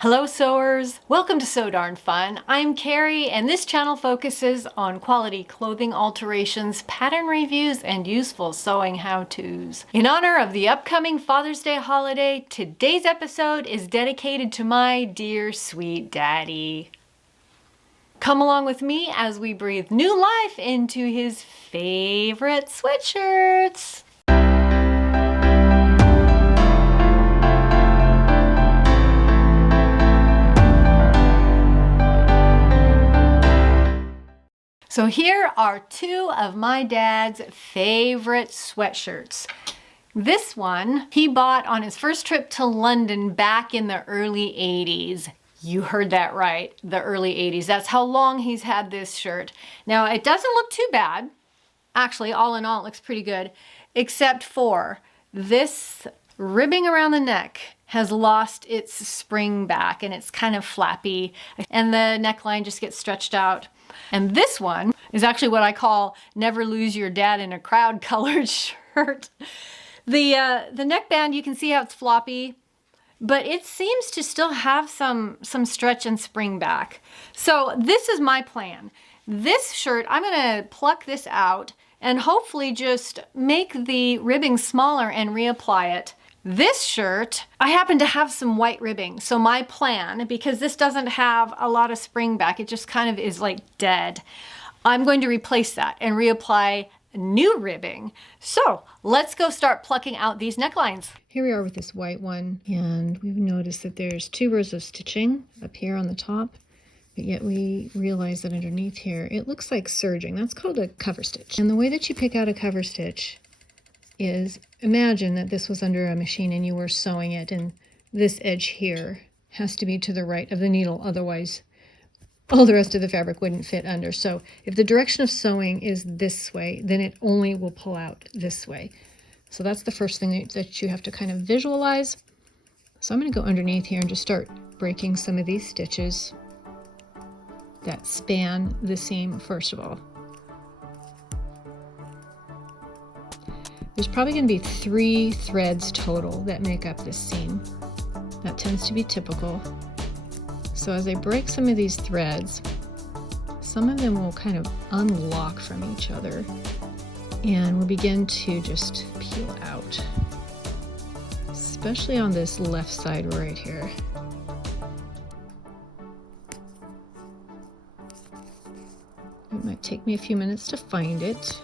Hello sewers! Welcome to So Darn Fun. I'm Carrie and this channel focuses on quality clothing alterations, pattern reviews, and useful sewing how-tos. In honor of the upcoming Father's Day holiday, today's episode is dedicated to my dear sweet daddy. Come along with me as we breathe new life into his favorite sweatshirts. So here are two of my dad's favorite sweatshirts. This one he bought on his first trip to London back in the early 80s. You heard that right, the early 80s. That's how long he's had this shirt. Now it doesn't look too bad. Actually, all in all, it looks pretty good, except for this ribbing around the neck has lost its spring back and it's kind of flappy and the neckline just gets stretched out. And this one is actually what I call never lose your dad in a crowd colored shirt. The neckband, you can see how it's floppy, but it seems to still have some stretch and spring back. So this is my plan. This shirt, I'm gonna pluck this out and hopefully just make the ribbing smaller and reapply it. This shirt, I happen to have some white ribbing. So my plan, because this doesn't have a lot of spring back, it just kind of is like dead. I'm going to replace that and reapply new ribbing. So let's go start plucking out these necklines. Here we are with this white one, and we've noticed that there's 2 rows of stitching up here on the top, but yet we realize that underneath here, it looks like serging. That's called a cover stitch. And the way that you pick out a cover stitch is, imagine that this was under a machine and you were sewing it, and this edge here has to be to the right of the needle, otherwise all the rest of the fabric wouldn't fit under. So if the direction of sewing is this way, then it only will pull out this way. So that's the first thing that you have to kind of visualize. So I'm going to go underneath here and just start breaking some of these stitches that span the seam first of all. There's probably going to be 3 threads total that make up this seam. That tends to be typical. So as I break some of these threads, some of them will kind of unlock from each other and will begin to just peel out, especially on this left side right here. It might take me a few minutes to find it.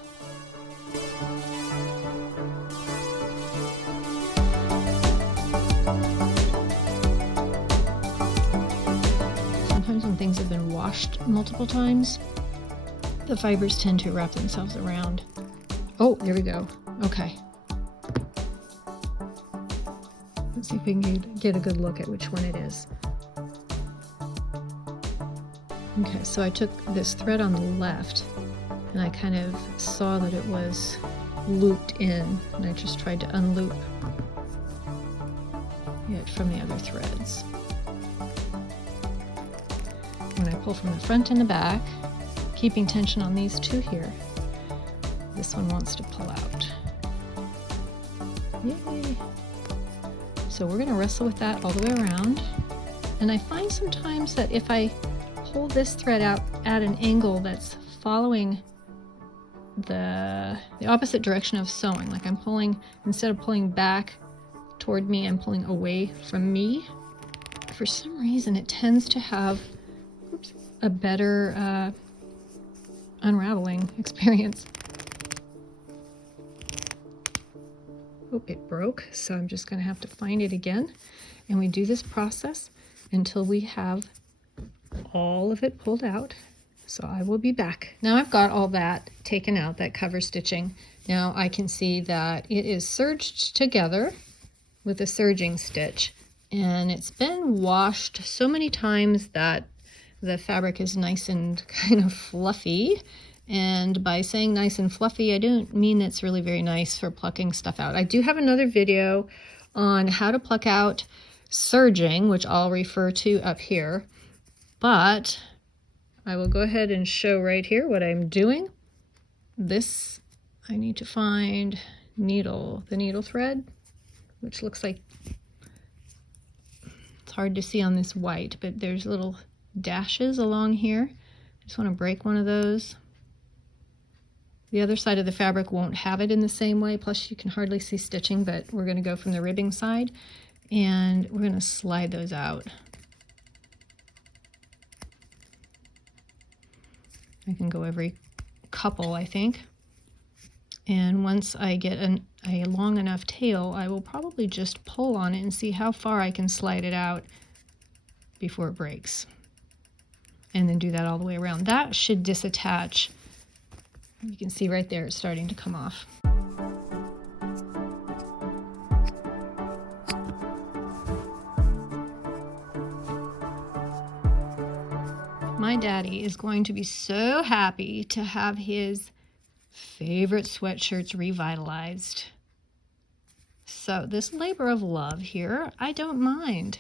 When things have been washed multiple times, the fibers tend to wrap themselves around. Oh, there we go. Okay. Let's see if we can get a good look at which one it is. Okay, so I took this thread on the left and I kind of saw that it was looped in, and I just tried to unloop it from the other threads. When I pull from the front and the back, keeping tension on these 2 here, this one wants to pull out. Yay! So we're going to wrestle with that all the way around. And I find sometimes that if I pull this thread out at an angle that's following the opposite direction of sewing, like I'm pulling, instead of pulling back toward me, I'm pulling away from me, for some reason it tends to have a better unraveling experience. Oh, it broke, so I'm just going to have to find it again. And we do this process until we have all of it pulled out. So I will be back. Now I've got all that taken out, that cover stitching. Now I can see that it is serged together with a serging stitch. And it's been washed so many times that the fabric is nice and kind of fluffy. And by saying nice and fluffy, I don't mean it's really very nice for plucking stuff out. I do have another video on how to pluck out serging, which I'll refer to up here. But I will go ahead and show right here what I'm doing. This, I need to find the needle thread, which looks like It's hard to see on this white, but there's little dashes along here. Just want to break one of those. The other side of the fabric won't have it in the same way, plus you can hardly see stitching, but we're going to go from the ribbing side, and we're going to slide those out. I can go every couple, I think. And once I get a long enough tail, I will probably just pull on it and see how far I can slide it out before it breaks. And then do that all the way around. That should disattach. You can see right there it's starting to come off. My daddy is going to be so happy to have his favorite sweatshirts revitalized. So this labor of love here, I don't mind.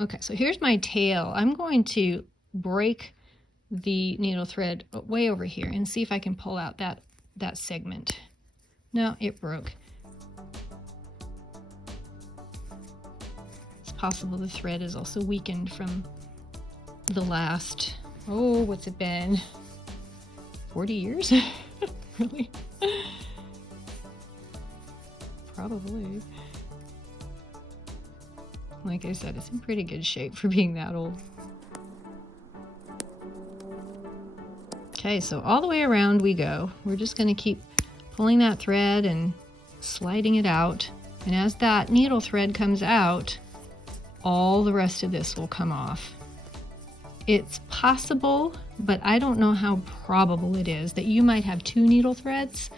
Okay, so here's my tail. I'm going to break the needle thread way over here and see if I can pull out that segment. No, it broke. It's possible the thread is also weakened from the last, oh, what's it been? 40 years? Really? Probably. Like I said, it's in pretty good shape for being that old. Okay, so all the way around we go. We're just going to keep pulling that thread and sliding it out. And as that needle thread comes out, all the rest of this will come off. It's possible, but I don't know how probable it is, that you might have two needle threads,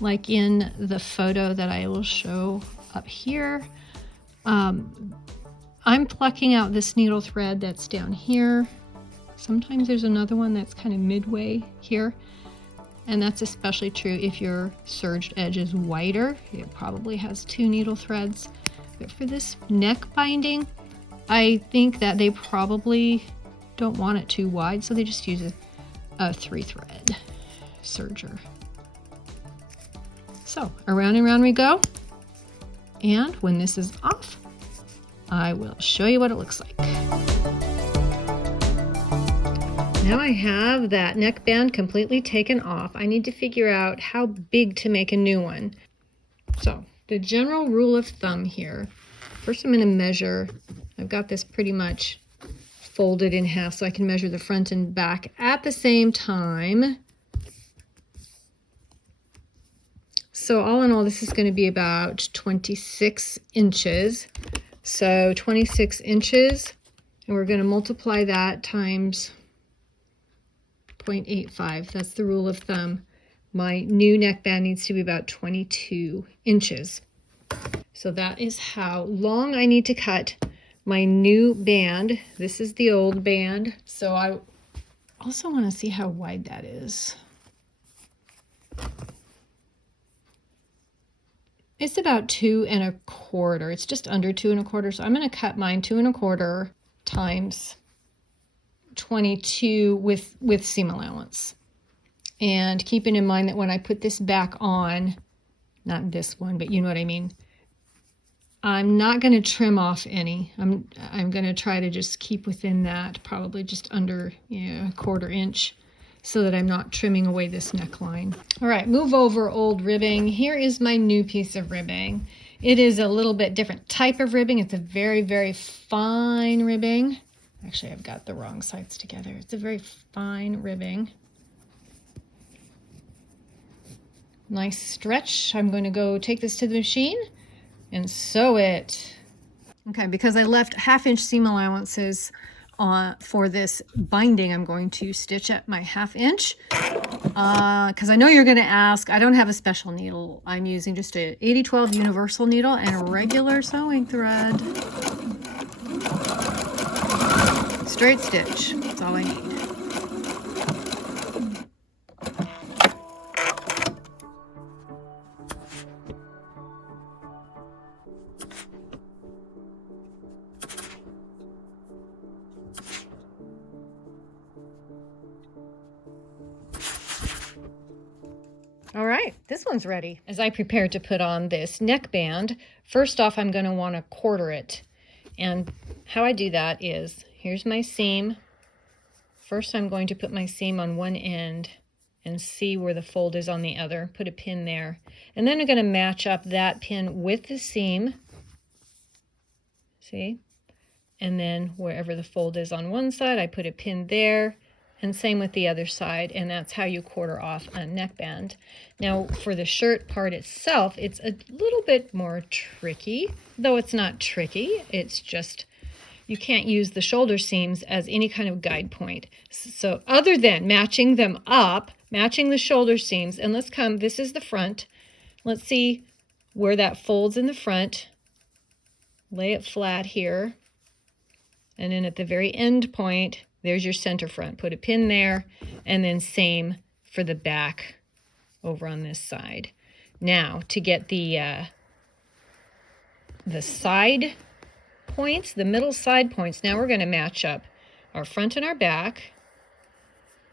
like in the photo that I will show up here. I'm plucking out this needle thread that's down here. Sometimes there's another one that's kind of midway here, and that's especially true if your serged edge is wider. It probably has two needle threads. But for this neck binding, I think that they probably don't want it too wide, so they just use a 3-thread serger. So around and around we go, and when this is off, I will show you what it looks like. Now I have that neckband completely taken off. I need to figure out how big to make a new one. So the general rule of thumb here, first I'm going to measure. I've got this pretty much folded in half so I can measure the front and back at the same time. So all in all, this is going to be about 26 inches. So 26 inches, and we're going to multiply that times 0.85. That's the rule of thumb. My new neckband needs to be about 22 inches. So that is how long I need to cut my new band. This is the old band. So I also want to see how wide that is. It's about 2 1/4. It's just under 2 1/4. So I'm going to cut mine 2 1/4 times 22 with seam allowance. And keeping in mind that when I put this back on, not this one, but you know what I mean, I'm not going to trim off any. I'm going to try to just keep within that, probably just under, you know, 1/4 inch, so that I'm not trimming away this neckline. All right, move over, old ribbing. Here is my new piece of ribbing. It is a little bit different type of ribbing. It's a very, very fine ribbing. Actually, I've got the wrong sides together. It's a very fine ribbing. Nice stretch. I'm going to go take this to the machine and sew it. Okay, because I left 1/2 inch seam allowances for this binding, I'm going to stitch at my 1/2 inch. Because I know you're going to ask, I don't have a special needle. I'm using just a 80-12 universal needle and a regular sewing thread. Straight stitch, that's all I need. All right, this one's ready. As I prepare to put on this neckband, first off, I'm going to want to quarter it. And how I do that is, here's my seam. First I'm going to put my seam on one end and see where the fold is on the other. Put a pin there. And then I'm going to match up that pin with the seam. See? And then wherever the fold is on one side, I put a pin there. And same with the other side, and that's how you quarter off a neckband. Now for the shirt part itself, it's a little bit more tricky, though it's not tricky, it's just you can't use the shoulder seams as any kind of guide point. So other than matching them up, matching the shoulder seams, and let's come, this is the front. Let's see where that folds in the front. Lay it flat here. And then at the very end point, there's your center front. Put a pin there, and then same for the back over on this side. Now, to get the side points, the middle side points, now we're going to match up our front and our back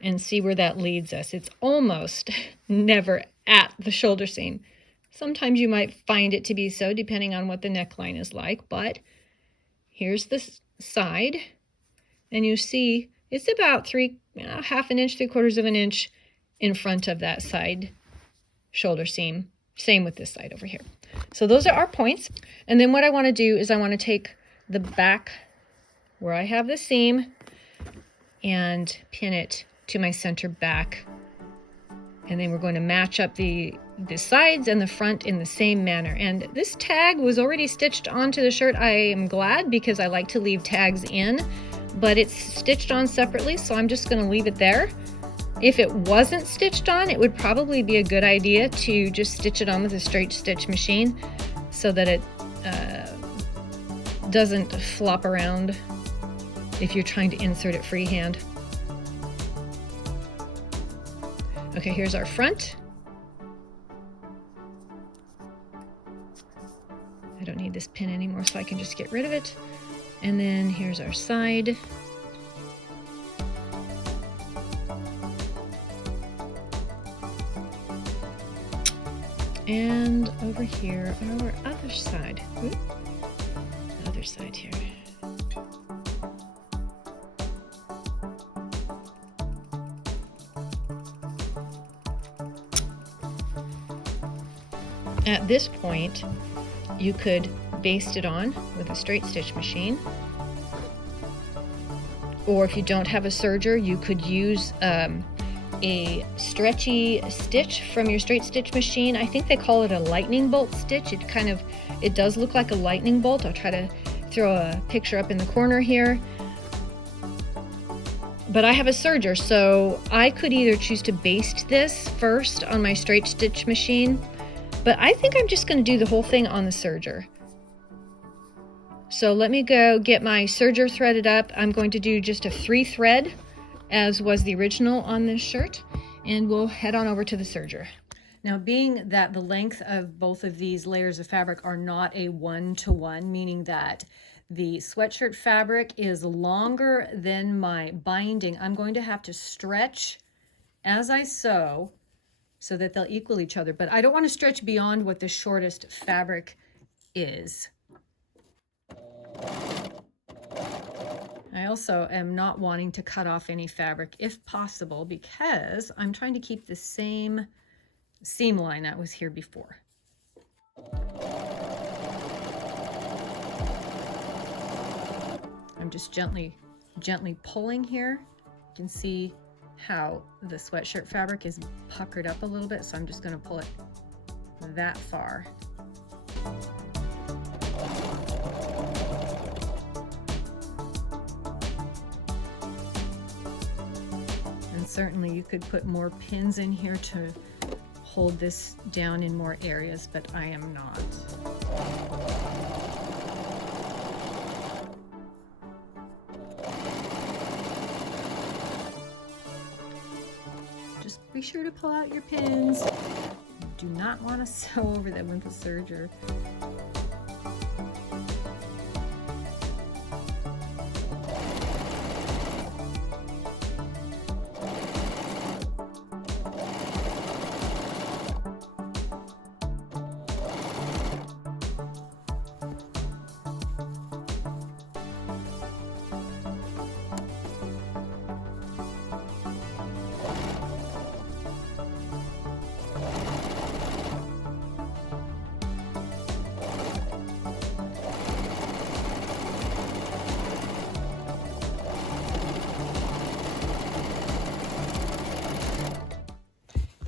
and see where that leads us. It's almost never at the shoulder seam. Sometimes you might find it to be so, depending on what the neckline is like, but here's the side. And you see it's about half an inch, 3/4 of an inch in front of that side shoulder seam. Same with this side over here. So those are our points. And then what I want to do is I want to take the back where I have the seam and pin it to my center back. And then we're going to match up the sides and the front in the same manner. And this tag was already stitched onto the shirt. I am glad, because I like to leave tags in, but it's stitched on separately, so I'm just going to leave it there. If it wasn't stitched on, it would probably be a good idea to just stitch it on with a straight stitch machine so that it doesn't flop around if you're trying to insert it freehand. Okay, here's our front. I don't need this pin anymore, so I can just get rid of it. And then here's our side. And over here, our other side. Ooh, the other side here. At this point, you could baste it on with a straight stitch machine. Or if you don't have a serger, you could use a stretchy stitch from your straight stitch machine. I think they call it a lightning bolt stitch. It does look like a lightning bolt. I'll try to throw a picture up in the corner here. But I have a serger, so I could either choose to baste this first on my straight stitch machine, but I think I'm just going to do the whole thing on the serger. So let me go get my serger threaded up. I'm going to do just a 3-thread, as was the original on this shirt, and we'll head on over to the serger. Now, being that the length of both of these layers of fabric are not a 1-to-1, meaning that the sweatshirt fabric is longer than my binding, I'm going to have to stretch as I sew so that they'll equal each other. But I don't want to stretch beyond what the shortest fabric is. I also am not wanting to cut off any fabric if possible, because I'm trying to keep the same seam line that was here before. I'm just gently pulling here. You can see how the sweatshirt fabric is puckered up a little bit, so I'm just going to pull it that far. And certainly you could put more pins in here to hold this down in more areas, but I am not. Just be sure to pull out your pins. You do not want to sew over them with a serger.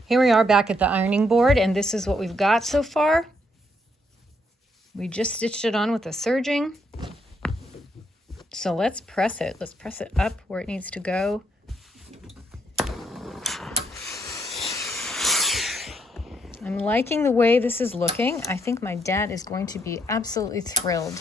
Here we are back at the ironing board, and this is what we've got so far. We just stitched it on with a serging. So let's press it. Let's press it up where it needs to go. I'm liking the way this is looking. I think my dad is going to be absolutely thrilled.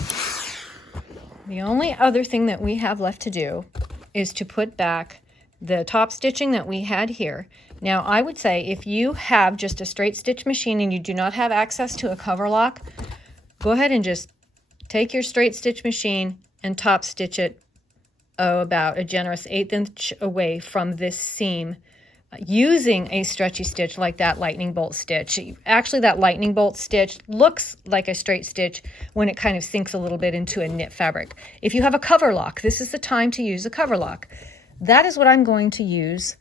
The only other thing that we have left to do is to put back the top stitching that we had here. Now, I would say if you have just a straight stitch machine and you do not have access to a cover lock, go ahead and just take your straight stitch machine and top stitch it, about a generous 1/8 inch away from this seam, using a stretchy stitch like that lightning bolt stitch. Actually, that lightning bolt stitch looks like a straight stitch when it kind of sinks a little bit into a knit fabric. If you have a cover lock, this is the time to use a cover lock. That is what I'm going to use,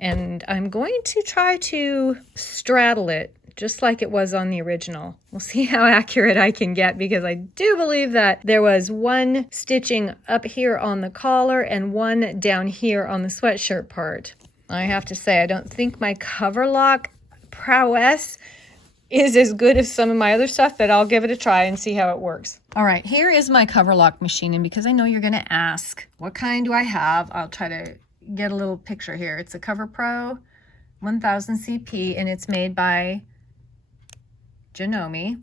and I'm going to try to straddle it just like it was on the original. We'll see how accurate I can get, because I do believe that there was one stitching up here on the collar and one down here on the sweatshirt part. I have to say, I don't think my cover lock prowess is as good as some of my other stuff, but I'll give it a try and see how it works. All right, here is my cover lock machine, and because I know you're gonna ask, what kind do I have? I'll try to get a little picture here. It's a Cover Pro 1000 CP, and it's made by Janome.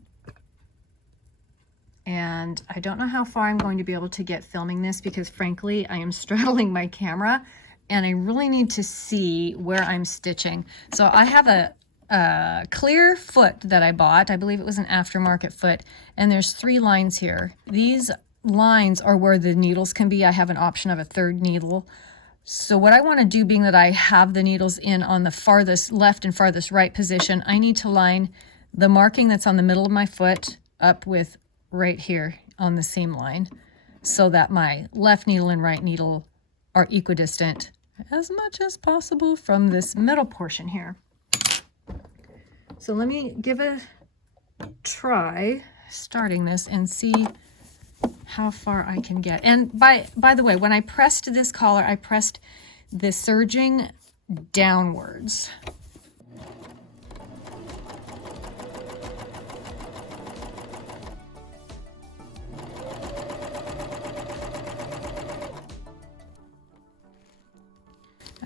And I don't know how far I'm going to be able to get filming this, because frankly, I am straddling my camera and I really need to see where I'm stitching. So I have a clear foot that I bought. I believe it was an aftermarket foot, and there's 3 lines here. These lines are where the needles can be. I have an option of a 3rd needle. So what I want to do, being that I have the needles in on the farthest left and farthest right position, I need to line the marking that's on the middle of my foot up with right here on the seam line, so that my left needle and right needle are equidistant as much as possible from this middle portion here. So let me give a try starting this and see how far I can get. And by the way, when I pressed this collar, I pressed the serging downwards.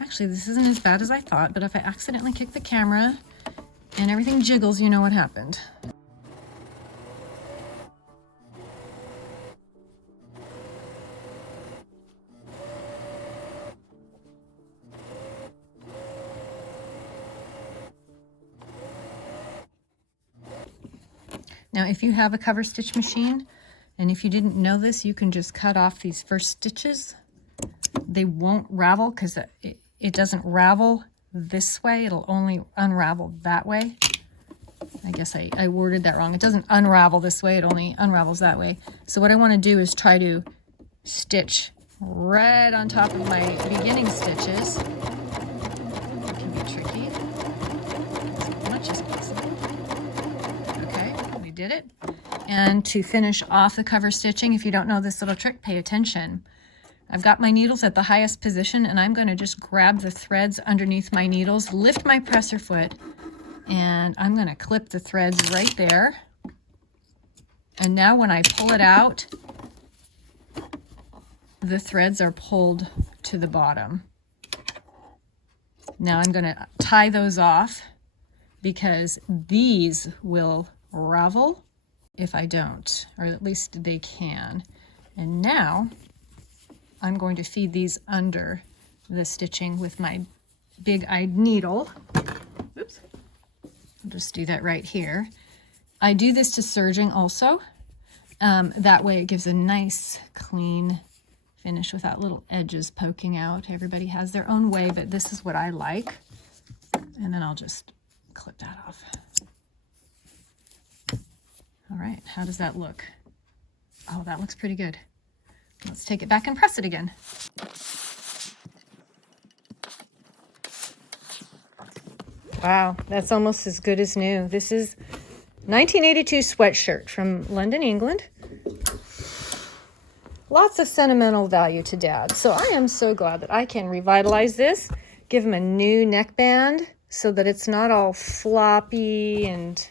Actually, this isn't as bad as I thought, but if I accidentally kick the camera and everything jiggles, you know what happened. Now, if you have a cover stitch machine, and if you didn't know this, you can just cut off these first stitches. They won't ravel, because it doesn't ravel this way. It'll only unravel that way. I guess I worded that wrong. It doesn't unravel this way. It only unravels that way. So what I want to do is try to stitch right on top of my beginning stitches. It can be tricky. As much as possible. Okay, we did it. And to finish off the cover stitching, if you don't know this little trick, pay attention. I've got my needles at the highest position, and I'm going to just grab the threads underneath my needles, lift my presser foot, and I'm going to clip the threads right there. And now when I pull it out, the threads are pulled to the bottom. Now I'm going to tie those off, because these will ravel if I don't, or at least they can. And now I'm going to feed these under the stitching with my big-eyed needle. Oops. I'll just do that right here. I do this to serging also. That way it gives a nice, clean finish without little edges poking out. Everybody has their own way, but this is what I like. And then I'll just clip that off. All right, how does that look? Oh, that looks pretty good. Let's take it back and press it again. Wow, that's almost as good as new. This is 1982 sweatshirt from London, England. Lots of sentimental value to Dad. So I am so glad that I can revitalize this, give him a new neckband so that it's not all floppy and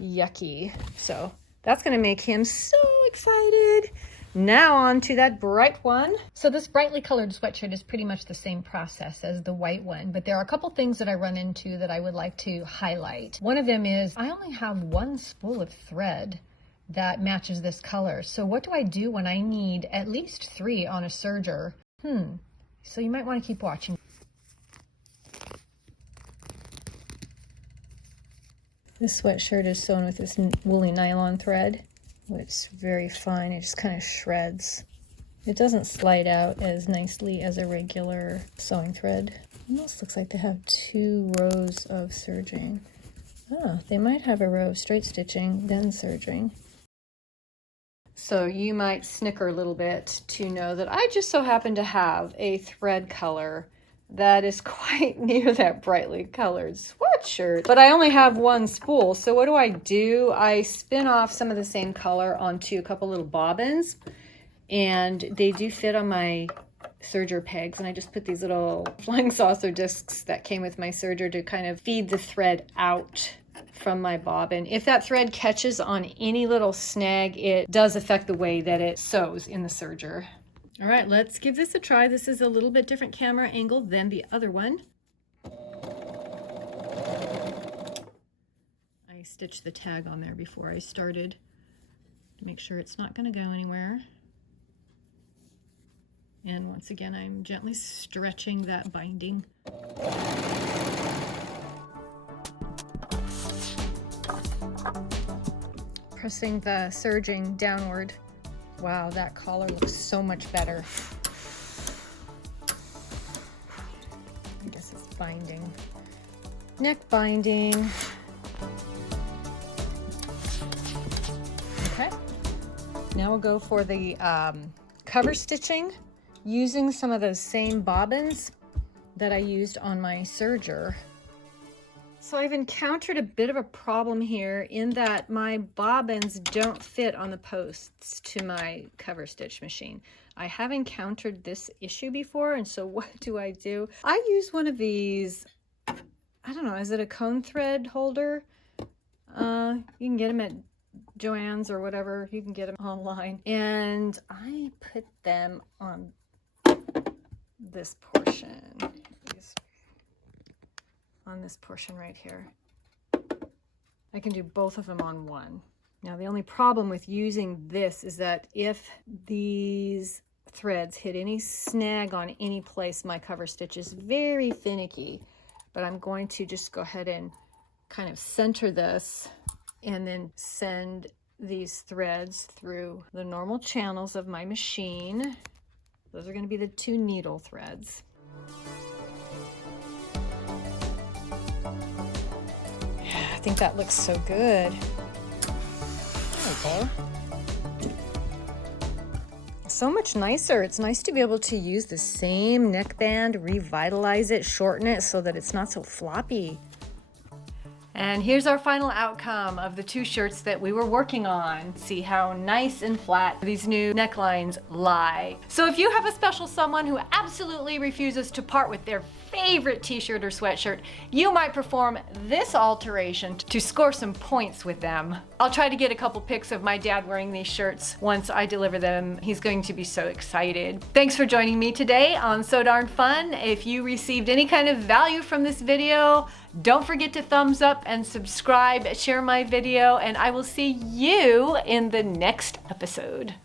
yucky. So that's gonna make him so excited. Now on to that bright one. So this brightly colored sweatshirt is pretty much the same process as the white one, but there are a couple things that I run into that I would like to highlight. One of them is I only have one spool of thread that matches this color. So what do I do when I need at least 3 on a serger? So you might want to keep watching. This sweatshirt is sewn with this woolly nylon thread. It's very fine, it just kind of shreds. It doesn't slide out as nicely as a regular sewing thread. Almost looks like they have 2 rows of serging. Oh, they might have a row of straight stitching, then serging. So you might snicker a little bit to know that I just so happen to have a thread color that is quite near that brightly colored sweatshirt, but I only have one spool. So what do? I spin off some of the same color onto a couple little bobbins, and they do fit on my serger pegs, and I just put these little flying saucer discs that came with my serger to kind of feed the thread out from my bobbin. If that thread catches on any little snag, it does affect the way that it sews in the serger. All right, let's give this a try. This is a little bit different camera angle than the other one. I stitched the tag on there before I started to make sure it's not going to go anywhere. And once again, I'm gently stretching that binding. Pressing the serging downward. Wow, that collar looks so much better. I guess it's binding. Neck binding. Okay. Now we'll go for the cover stitching using some of those same bobbins that I used on my serger. So I've encountered a bit of a problem here in that my bobbins don't fit on the posts to my cover stitch machine. I have encountered this issue before, and so what do? I use one of these, I don't know, is it a cone thread holder? You can get them at Joann's or whatever. You can get them online. And I put them on this portion. On this portion right here. I can do both of them on one. Now the only problem with using this is that if these threads hit any snag on any place, my cover stitch is very finicky. But I'm going to just go ahead and kind of center this and then send these threads through the normal channels of my machine. Those are going to be the 2 needle threads. I think that looks so good. Okay. So much nicer. It's nice to be able to use the same neckband, revitalize it, shorten it so that it's not so floppy. And here's our final outcome of the 2 shirts that we were working on. See how nice and flat these new necklines lie. So if you have a special someone who absolutely refuses to part with their favorite t-shirt or sweatshirt, you might perform this alteration to score some points with them. I'll try to get a couple pics of my dad wearing these shirts once I deliver them. He's going to be so excited. Thanks for joining me today on So Darn Fun. If you received any kind of value from this video, don't forget to thumbs up and subscribe, share my video, and I will see you in the next episode.